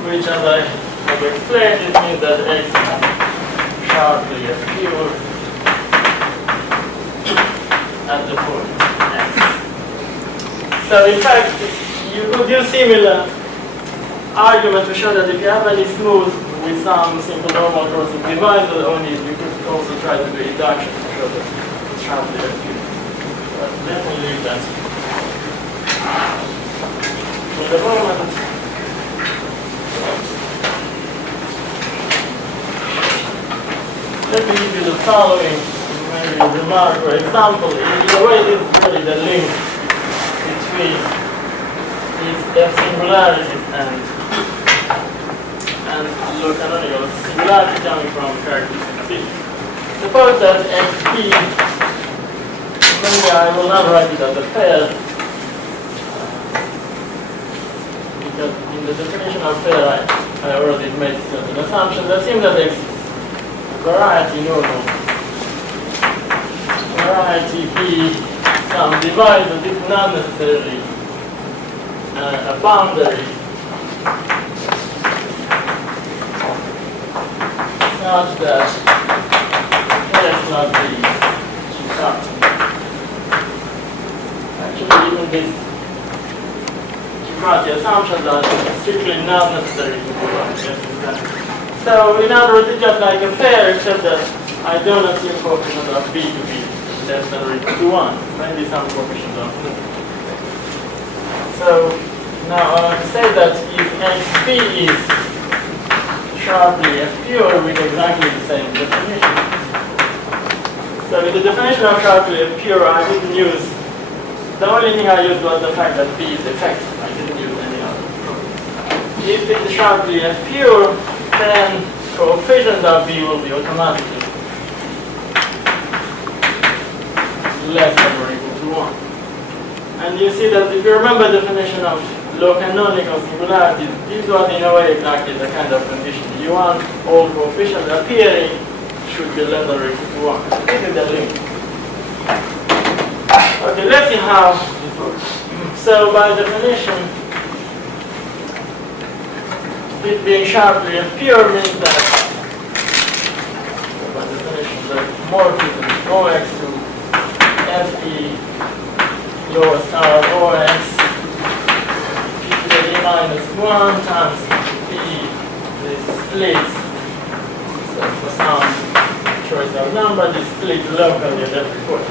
Which, as I have explained, it means that X is sharply pure at the point X. So in fact, you could use similar argument to show that if you have any smooth with some simple normal crossing divisor only, you could also try to do induction to show that it's sharply pure. But let me leave that for the moment. Let me give you the following maybe remark or example. In a way, this is really the link between these F-singularities and low-canonical singularity coming from characteristic C. Suppose that XP, maybe I will not write it as a pair, because in the definition of pair I already made certain assumptions. Assume that X variety normal, variety B, some divisor, this is not necessarily a boundary, such that S not B char. Actually, even these Chicati assumptions are strictly not necessary to do that. So in other words, it's just like a pair, except that I don't assume coefficient of B to be less than or equal to 1. Maybe some coefficient of B. So now I want to say that if XP is sharply pure with exactly the same definition. So with the definition of sharply pure, I didn't use, the only thing I used was the fact that B is effective. I didn't use any other. If it is sharply pure, then coefficient of B will be automatically less than or equal to 1. And you see that if you remember the definition of low-canonical singularities, this was in a way exactly the kind of condition. You want all coefficients appearing should be less than or equal to 1. This is the link. Okay, let's see how this works. So by definition, it being sharply pure means that, by definition, the morphism OX to FE lower star OX e to the E minus 1 times P, this splits. So for some choice of number, this split locally at every point.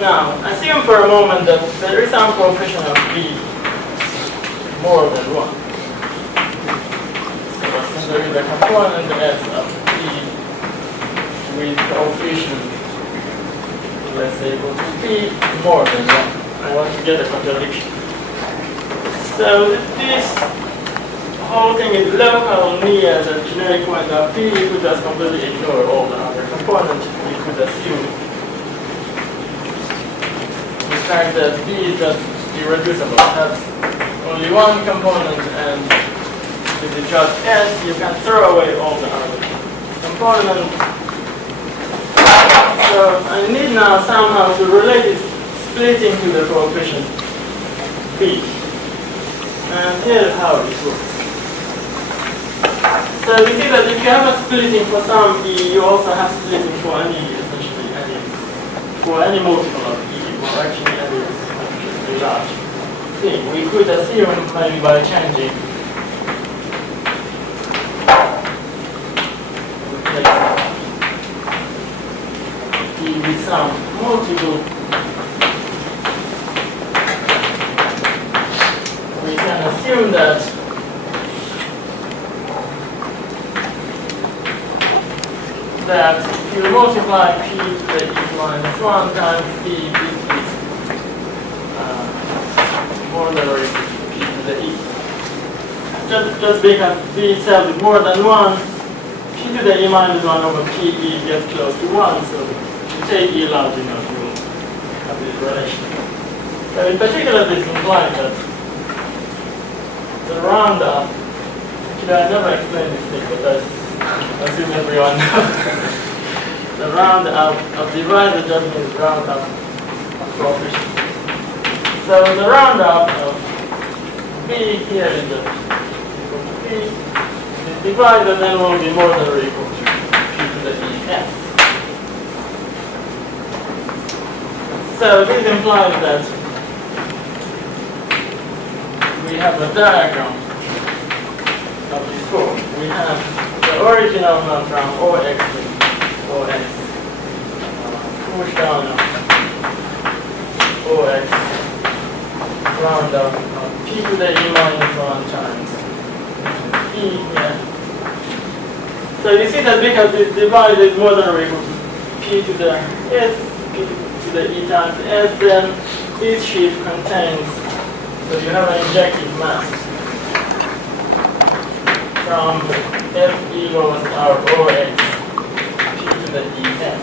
Now, assume for a moment that there is some coefficient of B more than 1. So there is a component S of B with coefficient, let's say, equal to B more than 1. I want to get a contradiction. So this whole thing is local near the generic point of B. You could just completely ignore all the other components. We could assume fact that B is just irreducible. It has only one component, and if it's just S, you can throw away all the other components. So I need now somehow to relate this splitting to the coefficient B. And here's how it works. So you see that if you have a splitting for some E, you also have splitting for any, essentially any multiple of E. Actually, any sufficiently large thing. We could assume maybe by changing E with some multiple, we can assume that if you you multiply p to the e minus 1 times p, this is more than or equal to p to the e. Just because p itself is more than 1, p to the e minus 1 over p e gets close to 1, so you take e large enough, you will have this relation. So in particular, this implies that the roundup, actually I never explained this thing, but I assume everyone knows. The roundup of divisor just means roundup of coefficients. So the roundup of b here is just equal to b. The divisor then will be more than or equal to p to the es. So this implies that we have a diagram of this form. We have the original one from OX to OX, push down of OX, round up of p to the e minus 1 times e here. So you see that because this divisor is more than or equal to p to the s, p to the e times s, then this sheaf contains, so you have an injective mass from f equals our OX p to the es.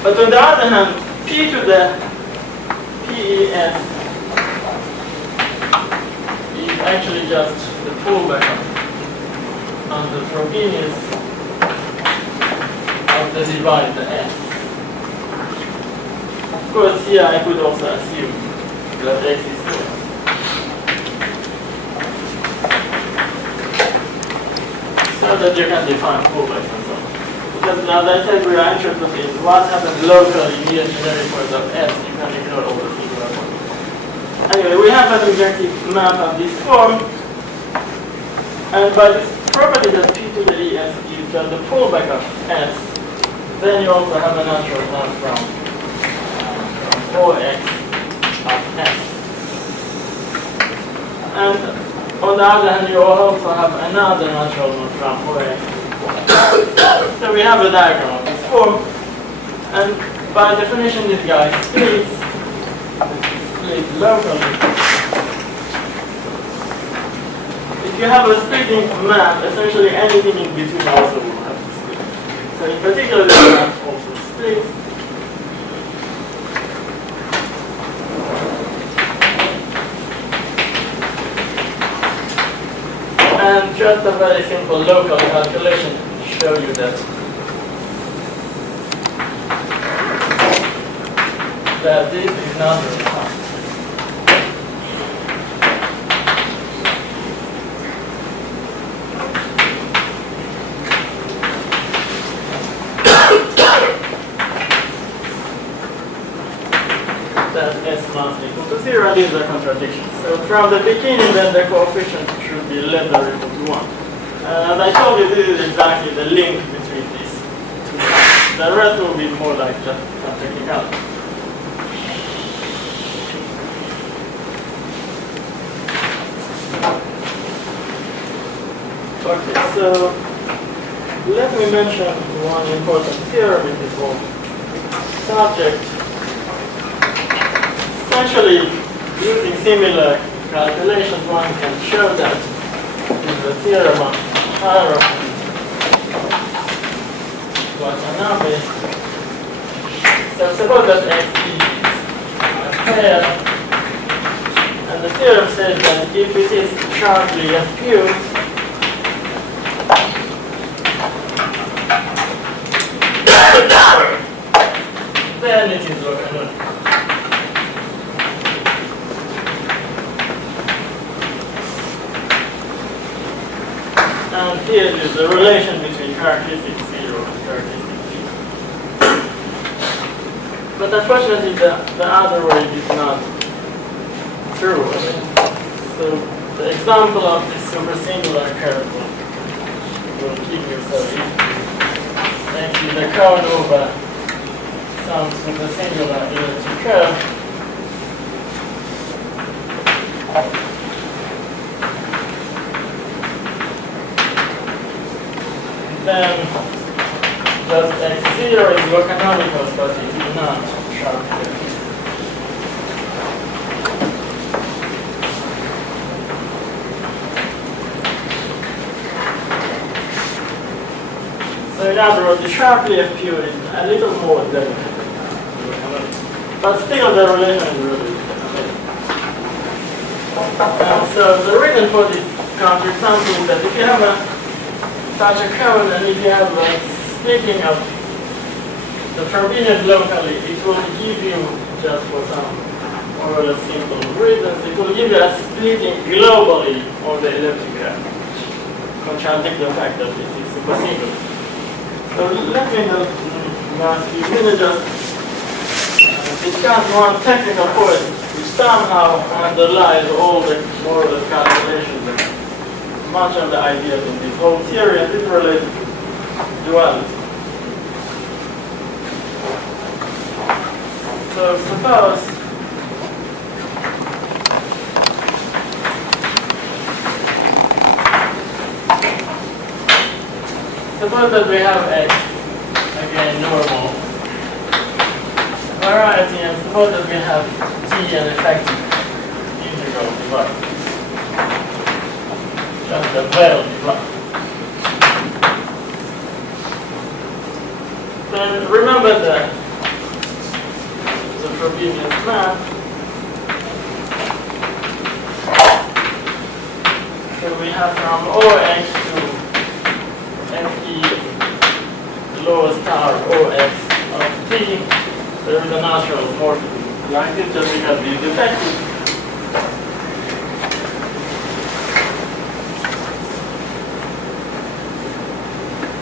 But on the other hand, p to the PES is actually just the pullback on the freeness of the divisor s. Of course, here I could also assume that x is 0. So that you can define pullbacks and so on. Because as I said, we are interested in what happens locally in the generic point of s. You can ignore all the singular points. Anyway, we have an injective map of this form. And by this property that p to the es is just the pullback of s, then you also have a natural map from OX of S. And on the other hand, you also have another natural one from OX. So we have a diagram of this form. And by definition, this guy splits locally. If you have a splitting map, essentially anything in between also will have to split. So in particular, this map also splits. And just a very simple local calculation to show you that this is not really possible. That s must equal to 0, and this is a contradiction. So from the beginning, then the coefficient should be less than or equal to 1. As I told you, this is exactly the link between these two sides. The rest will be more like just some technicality. Okay, so let me mention one important theorem in this whole subject. Essentially, using similar calculations, one can show that in the theorem of char Watanabe. So suppose that x is a pair, and the theorem says that if it is sharply acute, then it is local. And here is the relation between characteristic 0 and characteristic 0. But unfortunately, the other way is not true. So the example of this supersingular curve will give you, so if x is a cone over some supersingular unity curve, then just x0 is your canonical, but it is not sharp here. So in other words, the sharply FQ is a little more delicate, but still the relation is really amazing. And so the reason for this counterexample is that if you have such a code and if you have a splitting of the Frobenius locally, it will give you, just for some more or less simple reasons, it will give you a splitting globally on the elliptic graph, which contradicts the fact that it is super single. So let me last few minutes just discuss one technical point which somehow underlies all the more or less calculations and much of the ideas in this whole theory, and this relates to duality. So suppose that we have x, again normal variety, and suppose that we have t an effective integral divisor, just a veil divisor. Then remember the Frobenius map. So we have from OX to FE lower star OX of T, there is a natural morphism like this just because it is effective.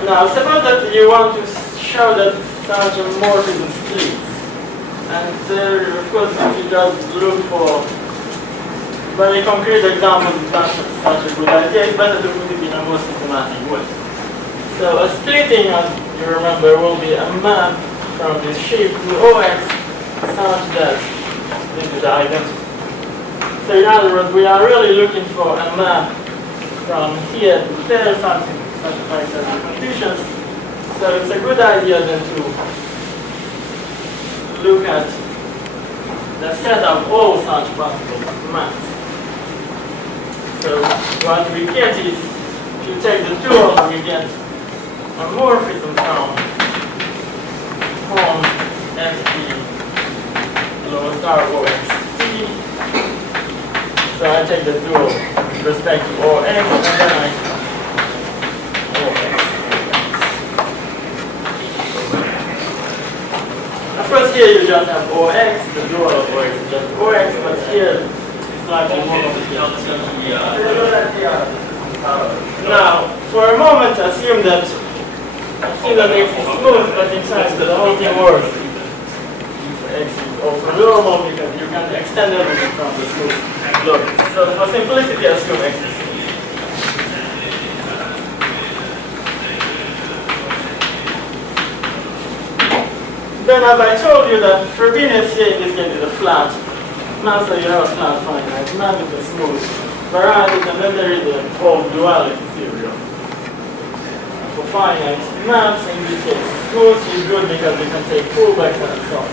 Now suppose that you want to show that such a morphism splits. And there, of course, if you just look for very concrete examples, it's not such a good idea. It's better to put it in a more systematic way. So a splitting, as you remember, will be a map from this shape to OX such that this is identical. So in other words, we are really looking for a map from here to there, something satisfying certain conditions. So it's a good idea then to look at the set of all such possible maps. So what we get is, if you take the dual, we get a morphism from FT lower star OXT. So I take the dual with respect to OX, and then I OX. Of course, here you just have OX, the dual of OX is just OX, but here it's slightly more complicated. Now, for a moment, assume that X is smooth, but in fact the whole thing works. If X is also normal, because you can extend everything from the smooth block. So for simplicity, assume X is smooth. Then, as I told you, that Frobenius here in this case is a flat. Now, so you have a flat finite map with a smooth varieties, and then there is the whole duality theory for finite maps. In this case, smooth is good because you can take pullbacks and so on.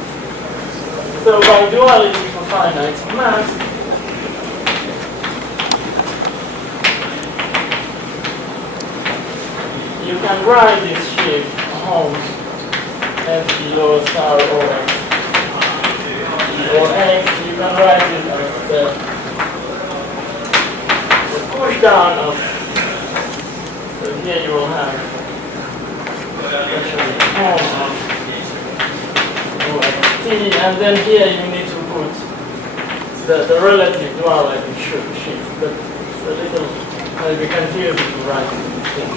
So by duality for finite maps, you can write this shape home FT lower star OX. OX, you can write it as the push down of, so here you will have actually home of OXT, and then here you need to put the relative duality shift, but it's a little maybe confusing to write it in this thing.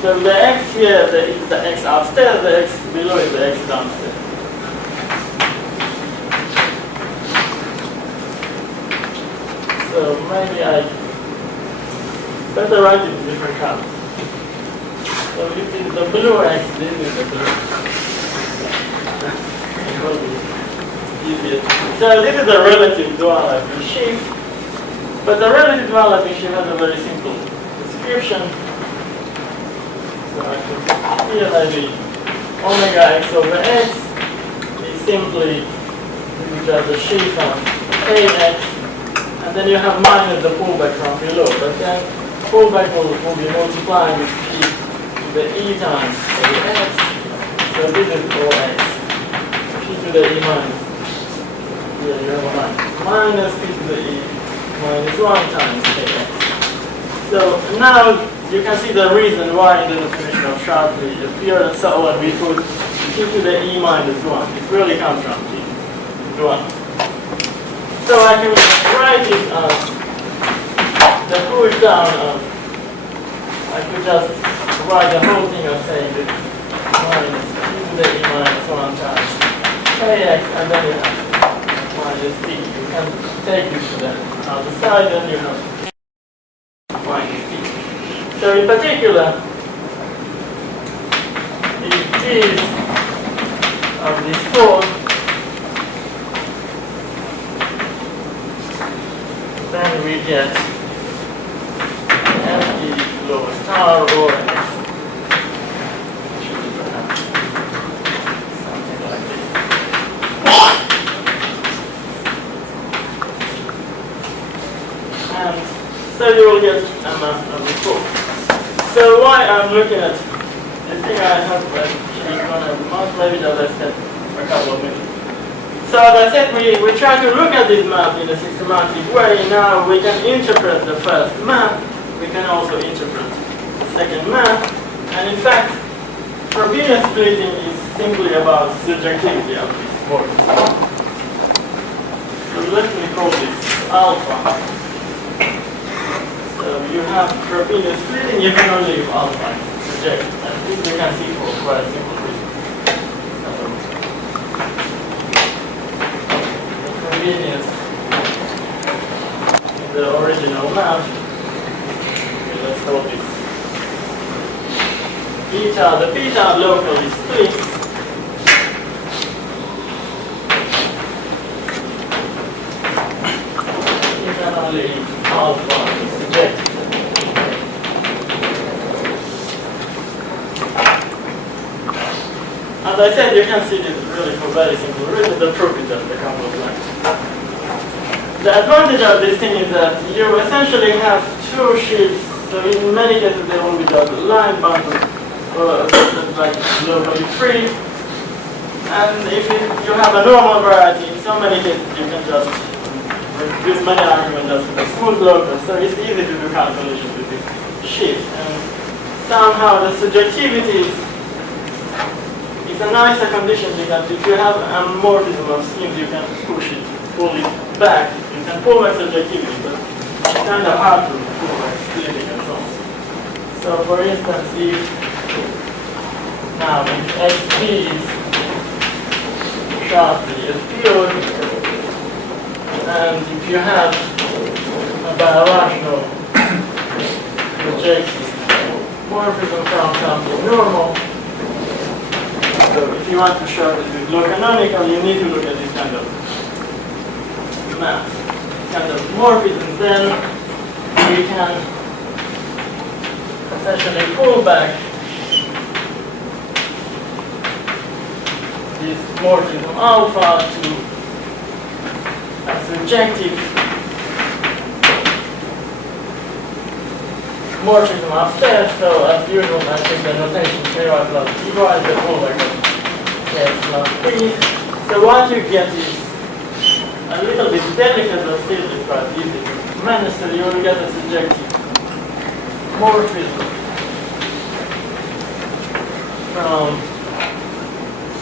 So the X here is the X upstairs, the X below is the X downstairs. So maybe I better write it in different colors. So this is the blue X, this is the blue. It will be easier. So this is the relative duality shift, but the relative duality shift has a very simple description. So I could here that the omega x over x is simply just a sheaf of ax, and then you have minus the pullback from below. But then pullback will be multiplied with p to the e times the x. So this is all x. P to the e minus. Here you have a minus p to the e minus 1 times ax. So now you can see the reason why in the definition of sharply appeared and so on we put p to the e minus 1. It really comes from p to 1. So I can write it as the push down of, I could just write the whole thing of saying that minus p to the e minus 1 times kx, and then you have minus p. You can take this to the other side and you have minus p. So in particular, if p is of this form, then we get F lowest star or F. Should be perhaps something like this. And so you will get a math of the form. So why I'm looking at this thing I have changed one of the months, maybe just let's get a couple of minutes. So as I said, we try to look at this map in a systematic way. Now we can interpret the first map, we can also interpret the second map, and in fact, freeness splitting is simply about subjectivity of this word. So let me call this alpha. So you have freeness splitting, you can only leave alpha subjective. And this you can see for quite a simple reason. Freeness in the original map. Okay, let's call this beta. The beta locally splits. You can only leave alpha is subjective. As I said, you can see this really for very simple reason. The proof is just a couple of lines. The advantage of this thing is that you essentially have two sheets. So in many cases they will be just line bounded, like locally free. And if you have a normal variety, in so many cases you can just reduce many arguments just with a smooth locus. So it's easy to do calculations with this sheet. And somehow the subjectivity is a nicer condition because if you have a morphism of schemes, you can pull it back. You can pull back subjectivity, but it's kind of hard to pull back splitting and so on. So for instance, if xp is sharply appeared, and if you have a birational projective morphism from something normal, so if you want to show this with low canonical, you need to look at this kind of math, kind of morphism. Then we can essentially pull back this morphism alpha to a subjective morphism upstairs. So as usual, I think the notation KY plus EY is the pullback of K plus P. So what you get is a little bit delicate, but still it's quite easy to manage. So you will get a subjective morphism from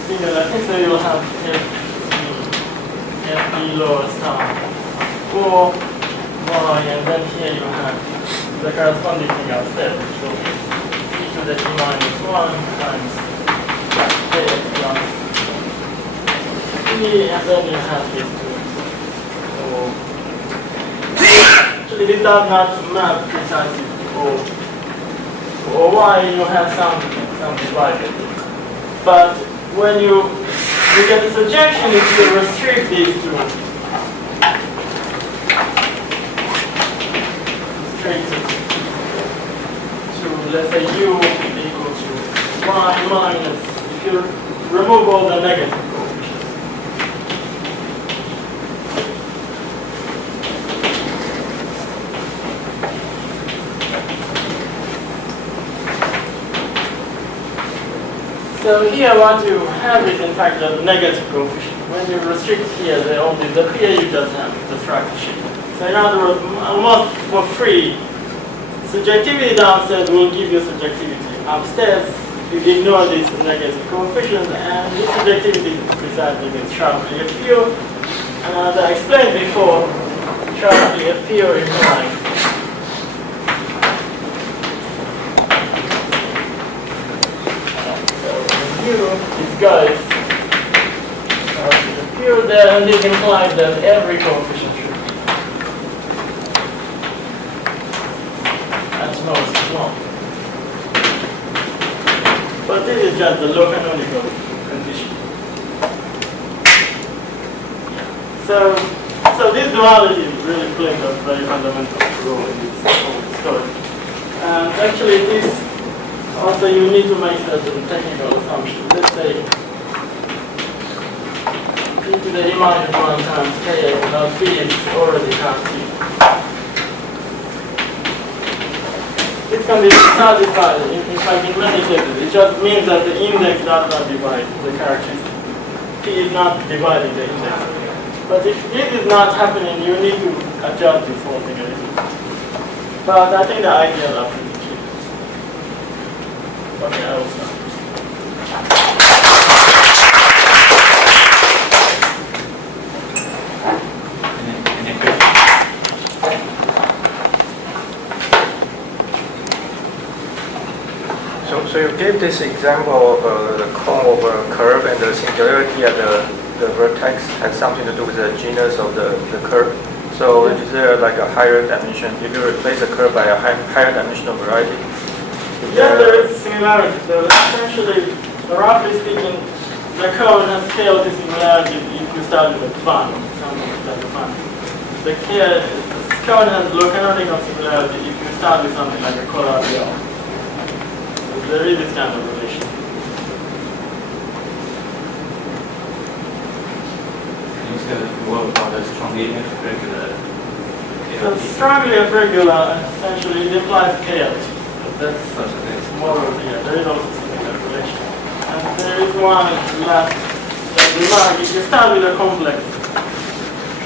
singularity. So you will have F lower star for Y, and then here you have the corresponding thing upstairs, which will be e to the e minus 1 times kx plus e, and then you have this two. So actually this does not map precisely for y, you have some divided. But when you get the subjection, if you restrict these two, to let's say u equal to y minus, if you remove all the negative coefficients. So here what you have is in fact the negative coefficient. When you restrict here, they all disappear, you just have the structure sheet. So in other words, almost for free, subjectivity downstairs will give you subjectivity. Upstairs, you ignore these negative coefficients, and this subjectivity precisely means sharply FPU. And as I explained before, sharply FPU implies these guys appear there, and this implies that every coefficient should be at most 1. But this is just the low canonical condition. So this duality really plays a very fundamental role in this whole story. And actually this also, you need to make certain technical assumptions. Let's say p to the e minus 1 times kx without p is already half t. This can be satisfied in fact in many cases. It just means that the index does not divide the characteristic. P is not dividing the index. But if this is not happening, you need to adjust this whole thing a little bit. But I think the ideas are pretty clear. Okay, I will stop. Any questions? So you gave this example of the cone of a curve, and the singularity at the vertex has something to do with the genus of the curve. So is there like a higher dimension? If you replace the curve by a higher dimensional variety? Yeah, there is similarity. So essentially, roughly speaking, the cone has chaotic similarity if you start with a fun, something like a fun. The cone has low canonical similarity if you start with something like a color wheel. So there is this kind of relation. Instead of what about the strongly irregular? So strongly irregular, essentially, it implies chaos. That's more of here. There is also similar relation. And there is one last remark. If you start with a complex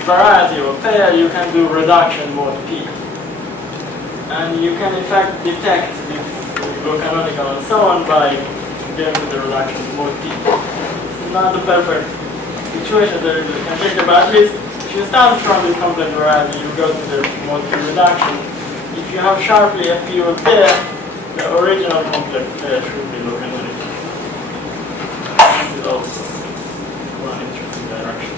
variety or pair, you can do reduction mode P. And you can in fact detect this low canonical and so on by going to the reduction mode P. It's not the perfect situation that you can check it, but at least if you start from this complex variety, you go to the mode P reduction. If you have sharply FPU there, the original complex pair should be low canonical. This is also one interesting direction.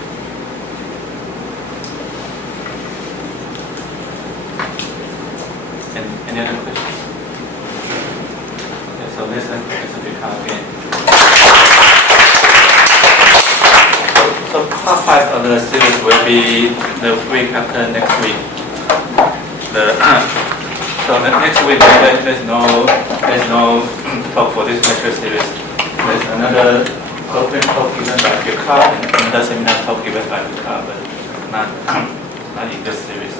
Any other questions? Okay, so let's recap again. So part 5 of the series will be the week after next week. So the next week there's no talk for this lecture series. There's another open talk given by Birkar and another seminar talk given by Birkar, but not in this series.